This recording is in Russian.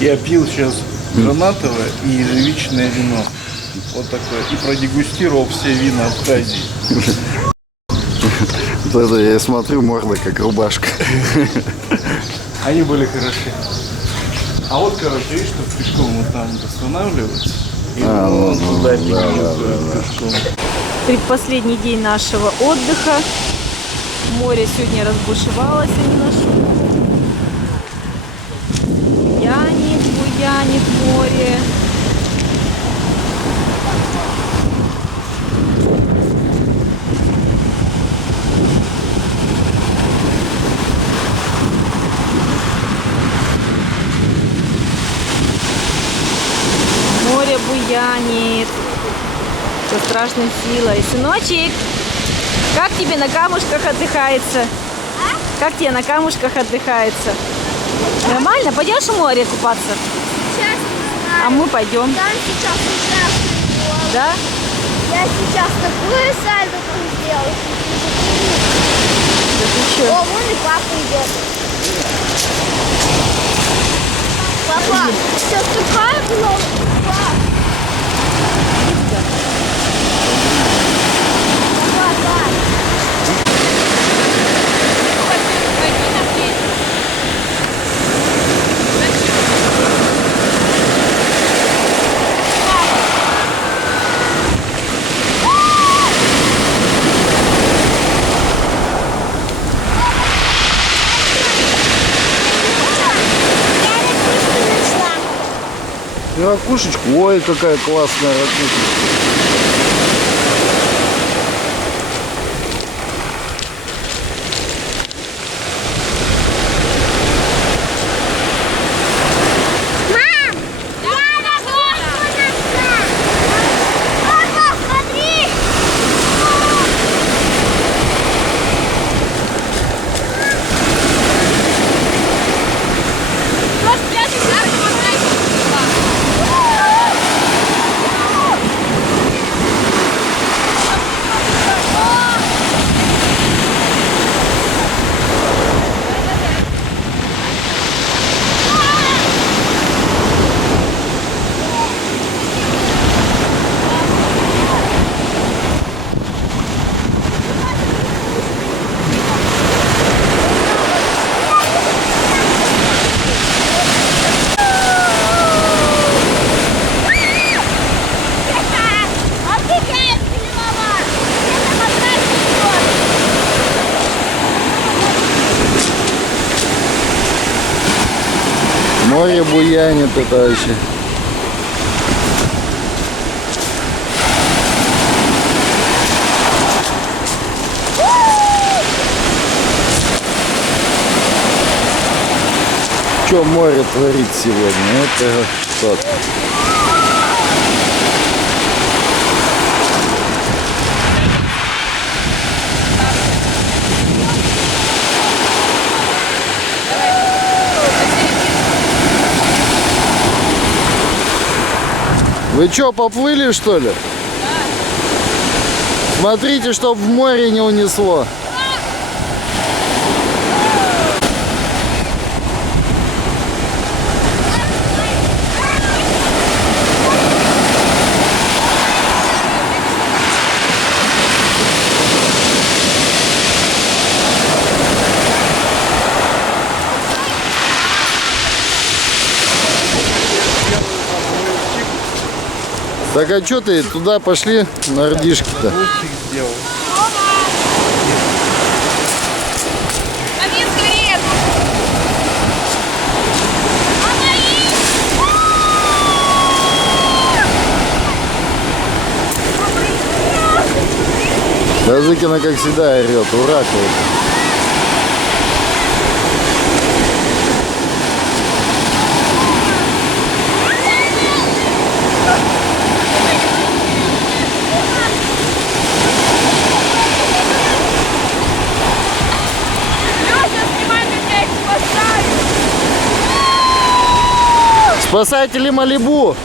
Я пил сейчас гранатовое и ежевичное вино. Вот такое. И продегустировал все вина Абхазии. Вот это я смотрю, морда как рубашка. Они были хороши. А вот, короче, видишь, что пешком вот там останавливается. И вон туда пешком. Предпоследний день нашего отдыха. Море сегодня разбушевалось, а не на шум. Буянит море. Море буянит со страшной силой. Сыночек, как тебе на камушках отдыхается? Как тебе на камушках отдыхается? Нормально? Пойдешь в море купаться? Сейчас не знаю. А мы пойдем. Там сейчас ужасно. Да? Я сейчас такое сальдо там сделал. Да ты чё? О, вон и папа идет. Папа, сейчас такая была. Ракушечку. Ой, какая классная ракушечка. Море буянит это вообще. Что море творит сегодня? Это что-то. Вы что, поплыли, что ли? Да. Смотрите, чтоб в море не унесло. Так а что ты туда пошли на рдишки-то? Языкина, как всегда, орет, ура какой-то. Спасатели Малибу!